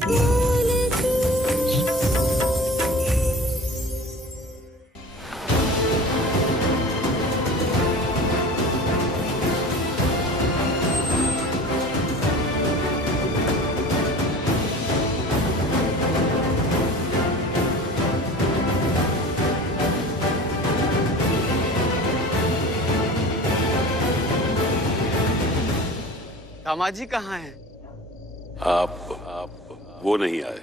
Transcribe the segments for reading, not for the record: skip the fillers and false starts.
दामाद जी कहाँ हैं? आप वो नहीं आए।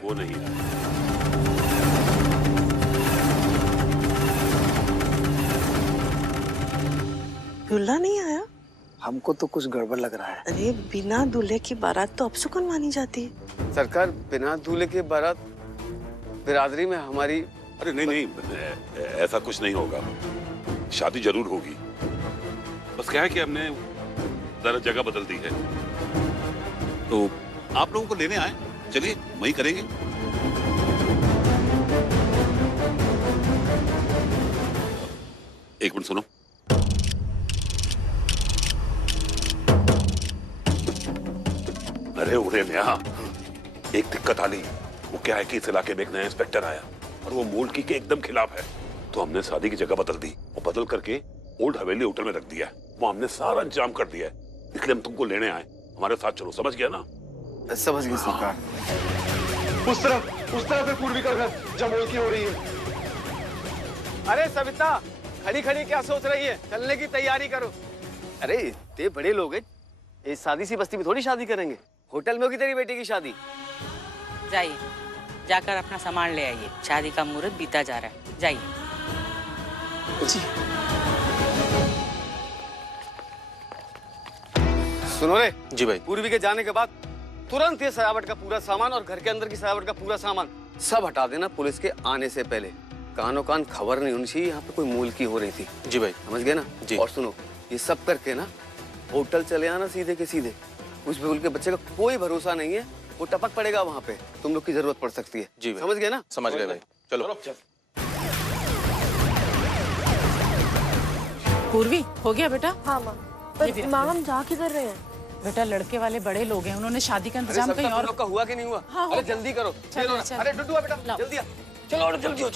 दूल्हा नहीं आया? हमको तो कुछ गड़बड़ लग रहा है। अरे बिना दूल्हे की बारात तो अपशुकन मानी जाती है। सरकार, बिना दूल्हे के बारात बिरादरी में हमारी। अरे नहीं, ऐसा कुछ नहीं होगा। शादी जरूर होगी। बस क्या है कि हमने जरा जगह बदल दी है, तो आप लोगों को लेने आए। चलिए वही करेंगे। एक मिनट सुनो। अरे उरे नया, एक दिक्कत आ ली। वो क्या है कि इस इलाके में एक नया इंस्पेक्टर आया और वो मोल्ड की के एकदम खिलाफ है। तो हमने शादी की जगह बदल दी और बदल करके ओल्ड हवेली होटल में रख दिया है। वो हमने सारा इंतजाम कर दिया है, इसलिए हम तुमको लेने आए। हमारे साथ चलो, समझ गया ना? समझ गई सरकार। उस तरफ है पूर्वी का घर, जब मोल की हो रही है। अरे सविता, खड़ी खड़ी क्या सोच रही है? चलने की तैयारी करो। अरे इतने बड़े लोग हैं, इस सादी सी बस्ती में थोड़ी शादी करेंगे। होटल में होगी तेरी बेटी की शादी। जाइए, जाकर अपना सामान ले आइए। शादी का मुहूर्त बीता जा रहा है। जाइए। जी। सुनो रे। जी भाई। पूर्वी के जाने के बाद तुरंत ये सजावट का पूरा सामान और घर के अंदर की सजावट का पूरा सामान सब हटा देना पुलिस के आने से पहले। कानो कान खबर नहीं होनी चाहिए यहाँ पे कोई मूल की हो रही थी। जी भाई। समझ गए ना? जी। और सुनो, ये सब करके ना होटल चले आना सीधे के सीधे। उस बिल्कुल के बच्चे का कोई भरोसा नहीं है, वो टपक पड़ेगा वहाँ पे, तुम लोग की जरूरत पड़ सकती है। जी भाई। समझ गए ना? समझ गए भाई। चलो। पूर्वी, हो गया बेटा? हाँ माँ। पर माँ हम जा किधर रहे हैं? बेटा लड़के वाले बड़े लोग हैं, उन्होंने शादी का इंतजाम कहीं और। का हुआ कि नहीं हुआ? हाँ, अरे जल्दी करो। अरे डुडू बेटा जल्दी आ। चलो और जल्दी हो।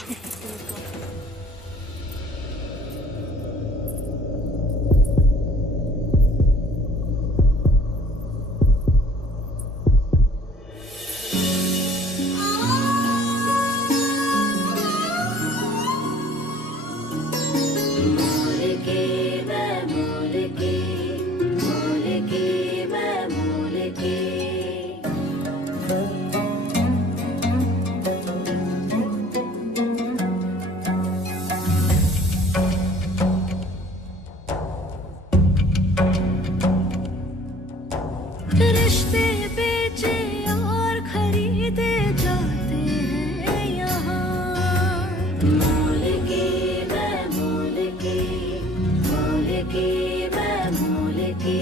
रिश्ते बेचे और खरीदे जाते हैं यहाँ। मोल की मैं मोल की, मोल की मैं मोल की।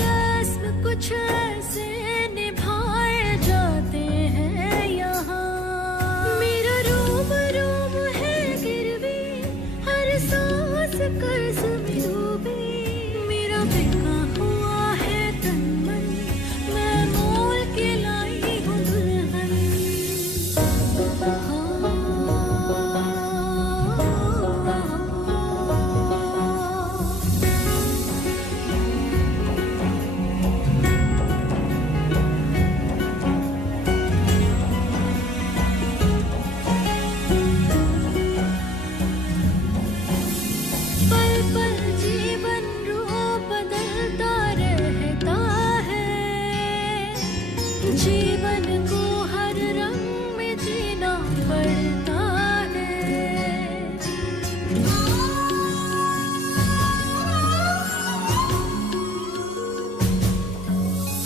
रस्म कुछ ऐसे निभाए जाते हैं यहाँ। मेरा रोम रोम है गिरवी, हर सांस कर्ज में डूबी। मेरा बिका हुआ है तन मन, मैं मोल के लाई हूँ दुल्हन। पल पल जीवन रूप बदलता रहता है। जीवन को हर रंग में जीना पड़ता है।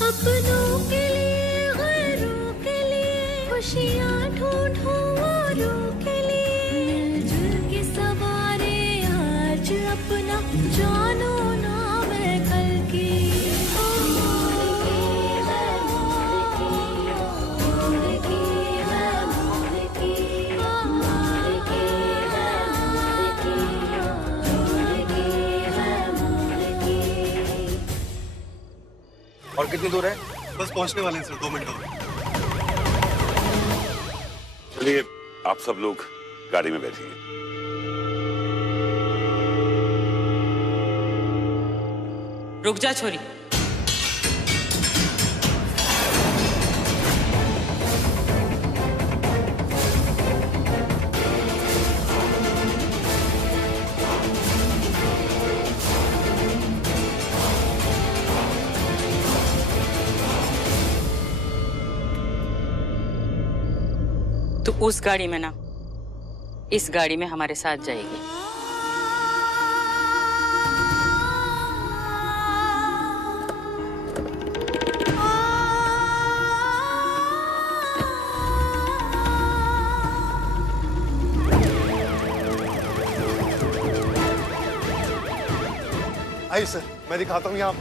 अपनों के लिए गैरों के लिए खुशियाँ ढूंढो औरों के लिए। मिलजुल के सवारे आज अपना, जानो ना मैं कल की। और कितनी दूर है? बस पहुंचने वाले हैं सर, 2 मिनट और। चलिए आप सब लोग गाड़ी में बैठिए। रुक जा छोरी। तो उस गाड़ी में ना, इस गाड़ी में हमारे साथ जाएगी। आइए सर, मैं दिखाता हूँ यहाँ।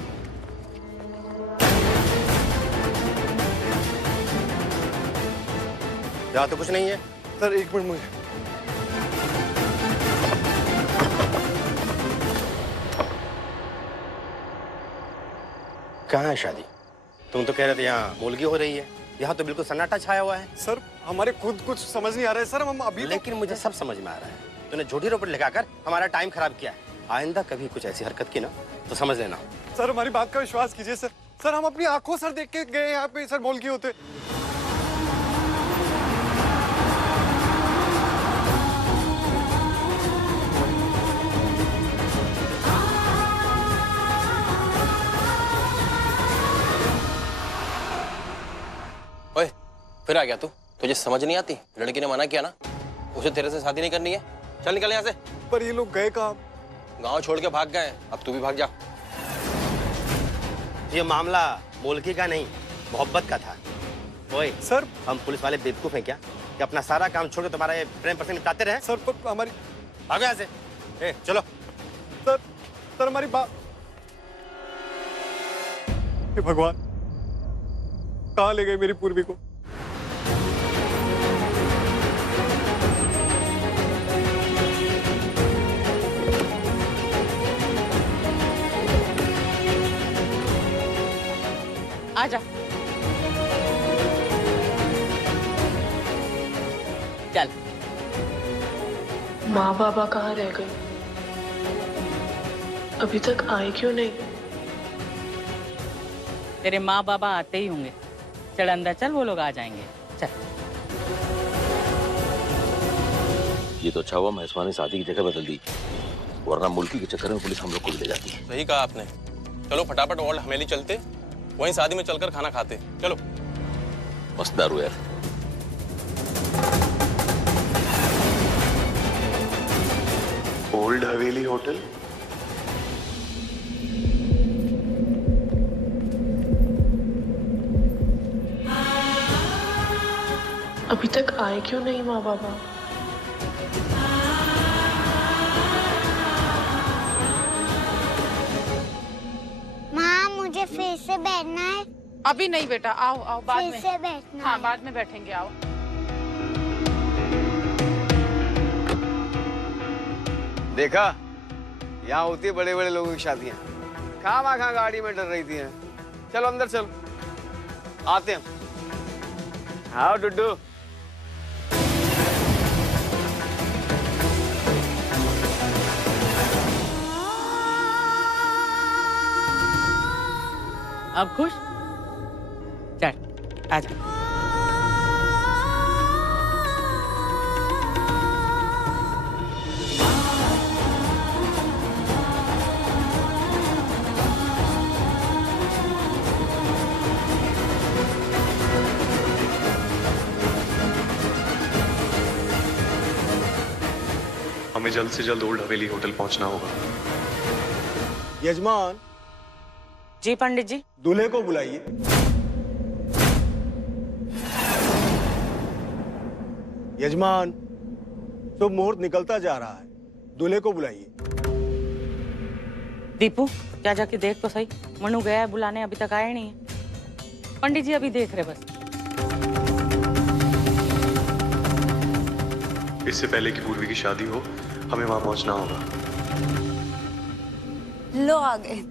यहाँ तो कुछ नहीं है। सर एक मिनट मुझे। कहाँ है शादी? तुम तो कह रहे थे यहाँ मूलगी हो रही है। यहाँ तो बिल्कुल सन्नाटा छाया हुआ है। सर हमारे खुद कुछ समझ नहीं आ रहा है सर, हम अभी लेकिन मुझे सब समझ में आ रहा है। तूने झूठी रिपोर्ट लिखाकर हमारा टाइम खराब किया है। आइंदा कभी कुछ ऐसी हरकत की ना तो समझ लेना। सर हमारी बात का विश्वास कीजिए सर। सर हम अपनी आंखों सर देख के गए यहाँ पे सर, मूलगी होते। ओए, फिर आ गया तू? तुझे समझ नहीं आती? लड़की ने मना किया ना, उसे तेरे से शादी नहीं करनी है। चल निकल यहाँ से। पर ये लोग गए कहाँ? गांव छोड़ के भाग गए, अब तू भी भाग जा। ये मामला मूलगी का नहीं, मोहब्बत का था। ओए सर हम पुलिस वाले बेवकूफ हैं क्या कि अपना सारा काम छोड़ के तुम्हारा ये प्रेम प्रसंग निपटाते रहे? सर पर हमारी, भागो यहाँ से। ए, चलो। सर सर हमारी बात। हे भगवान, कहाँ ले गए मेरी पूर्वी को? आजा। चल। माँ बाबा कहाँ रह गए? अभी तक आए क्यों नहीं? तेरे माँ बाबा आते ही होंगे। चल अंदर चल, वो लोग आ जाएंगे। चल। ये तो अच्छा हुआ महसमा ने शादी की जगह बदल दी, वरना मुल्की के चक्कर में पुलिस हम लोग को भी ले जाती। सही कहा आपने। चलो फटाफट ओल्ड हवेली चलते, वहीं शादी में चलकर खाना खाते। चलो। मस्त दारू यार। ओल्ड हवेली होटल? अभी तक आए क्यों नहीं माँ बाबा? माँ मुझे फिर से बैठना है। अभी नहीं बेटा, आओ आओ बाद में। फिर से बैठना हाँ है। बाद में बैठेंगे, आओ। देखा, यहाँ होती है बड़े बड़े लोगों की शादियाँ। खामा गाड़ी में डर रही थी। चलो अंदर चलो, आते हैं। आओ डुड्डू। अब खुश? चल आजा। हमें जल्द से जल्द ओल्ड हवेली होटल पहुंचना होगा। यजमान। जी पंडित जी। दूल्हे को बुलाइए। यजमान, तो मुहूर्त निकलता जा रहा है, दूल्हे को बुलाइए। दीपू जा जाके देख तो सही, मनु गया है बुलाने, अभी तक आया नहीं है। पंडित जी अभी देख रहे बस। इससे पहले कि पूर्वी की शादी हो, हमें वहां पहुंचना होगा। लो आ गए।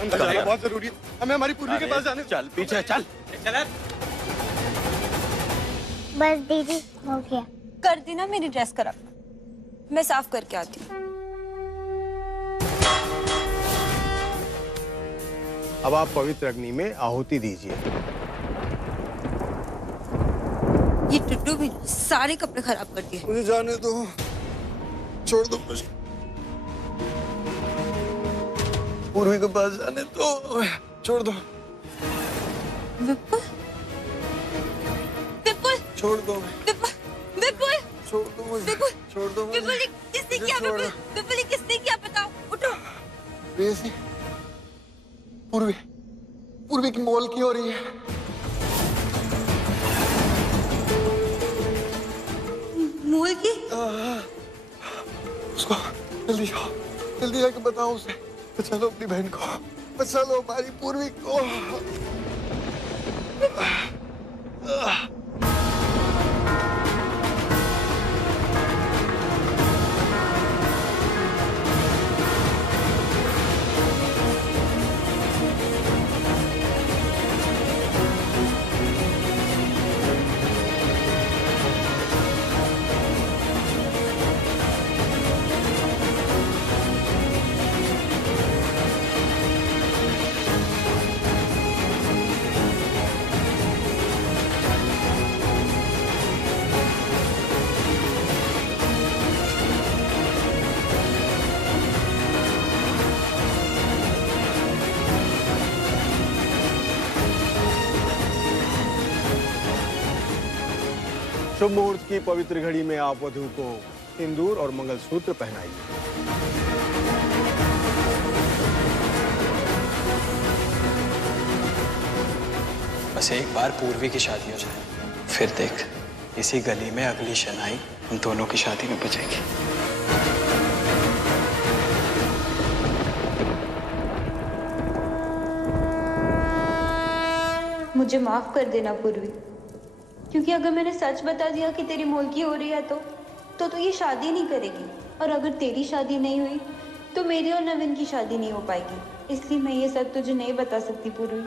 अंदर जाना बहुत जरूरी है, हमें हमारी पूर्वी के पास जाने। चल पीछे चल। बस दीदी हो गया। कर दी ना मेरी ड्रेस खराब, मैं साफ करके आती हूँ। अब आप पवित्र अग्नि में आहुति दीजिए। ये टुट्टू भी सारे कपड़े खराब कर दिए। मुझे जाने दो, छोड़ दो मुझे। पूर्वी के पास जाने दो, छोड़ दो। विपुल, विपुल, छोड़ दो, विपुल, विपुल, छोड़ दो मुझे, विपुल, छोड़ दो मुझे। विपुल, किसने किया? विपुल, विपुल, किसने किया? बताओ, उठो। प्रेयसी, पूर्वी, पूर्वी की मॉल की हो रही है। मूल की? उसको जल्दी आओ, जल्दी आके बताओ उसे। बचा लो अपनी बहन को, बचा लो हमारी पूर्वी को। शुभ मुहूर्त की पवित्र घड़ी में आप वधू को सिंदूर और मंगलसूत्र पहनाइए। बस एक बार पूर्वी की शादी हो जाए, फिर देख इसी गली में अगली शनाई उन दोनों की शादी में बजेगी। मुझे माफ कर देना पूर्वी, क्योंकि अगर मैंने सच बता दिया कि तेरी मोलकी हो रही है तो ये शादी नहीं करेगी, और अगर तेरी शादी नहीं हुई तो मेरी और नवीन की शादी नहीं हो पाएगी। इसलिए मैं ये सब तुझे नहीं बता सकती पूर्वी।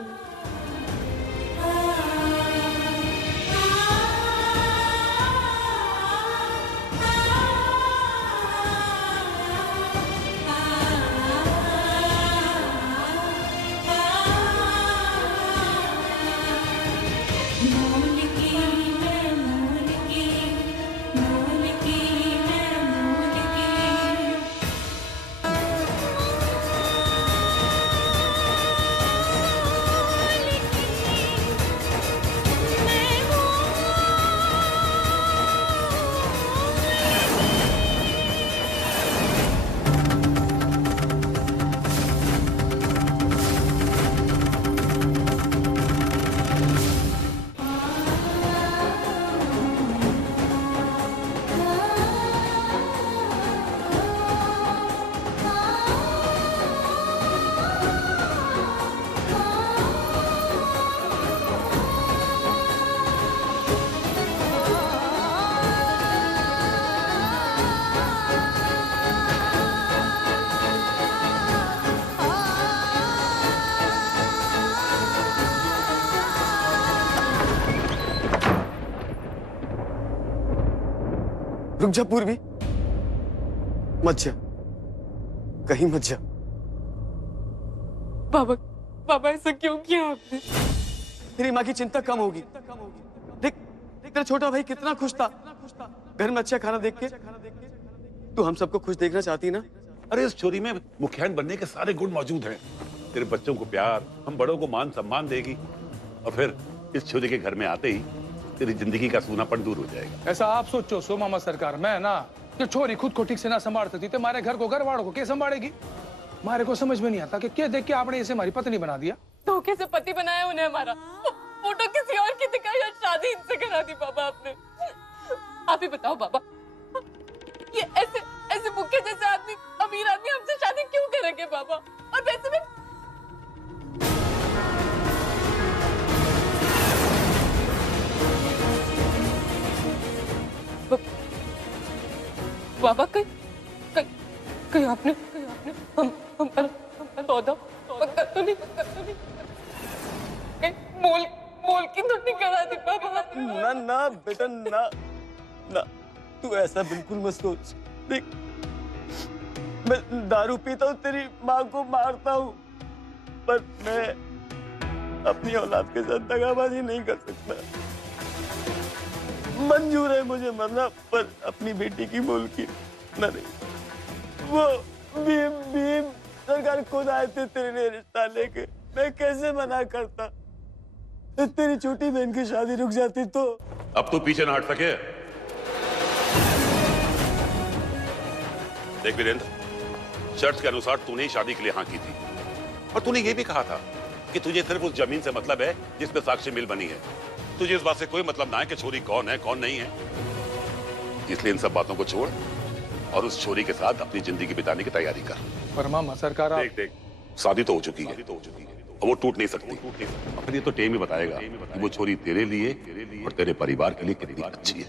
रुक जा पूर्वी, मत जा, कहीं मत जा। बाबा, बाबा ऐसा क्यों किया आपने? तेरी माँ की चिंता कम होगी। देख तेरा छोटा भाई कितना खुश था घर में अच्छा खाना देख के। तू हम सबको खुश देखना चाहती ना? अरे इस छोरी में मुखियान बनने के सारे गुण मौजूद हैं। तेरे बच्चों को प्यार, हम बड़ों को मान सम्मान देगी, और फिर इस छोरी के घर में आते ही तेरी जिंदगी का सूनापन दूर हो जाएगा। ऐसा आप सोचो सो मामा सरकार, मैं ना कि छोरी खुद को ठीक से ना संभाल सकती तो हमारे घर को, घर वालों को क्या संभालेगी? हमारे को समझ में नहीं आता कि क्या देख के आपने इसे हमारी पत्नी बना दिया। धोखे से पति बनाया उन्हें हमारा, फोटो किसी और की दिखाई और शादी इनसे करा दी बाबा आपने। आप ही बताओ बाबा, ये ऐसे भूखे जैसे आदमी, अमीर आदमी हमसे शादी क्यों करेंगे बाबा? और वैसे भी बाबा कहीं आपने हम पर सौदा तो नहीं मोल मोल की तो नहीं करा दी पापा। ना ना बेटा ना ना, तू ऐसा बिल्कुल मत सोच। देख, मैं दारू पीता हूँ, तेरी माँ को मारता हूँ, पर मैं अपनी औलाद के साथ दगाबाजी नहीं कर सकता। मंजूर है मुझे मरना, पर अपनी बेटी की मुल्की न नहीं। वो भीम सरकार खुद आए थे तेरे लिए रिश्ता लेके, मैं कैसे मना करता? तेरी छोटी बहन की शादी रुक जाती तो। अब तू पीछे ना हट सके। देख वीरेंद्र, शर्त के अनुसार तूने ही शादी के लिए हाँ की थी, और तूने ये भी कहा था कि तुझे सिर्फ उस जमीन से मतलब है जिसमें साक्षी मिल बनी है। तुझे इस बात से कोई मतलब ना है कि छोरी कौन है कौन नहीं है। इसलिए इन सब बातों को छोड़ और उस छोरी के साथ अपनी जिंदगी बिताने की तैयारी कर। पर मामा सरकार आप... देख शादी तो हो चुकी है और वो टूट नहीं सकती। अब ये तो टेम ही बताएगा कि वो छोरी तेरे लिए और तेरे परिवार के लिए कितनी अच्छी है।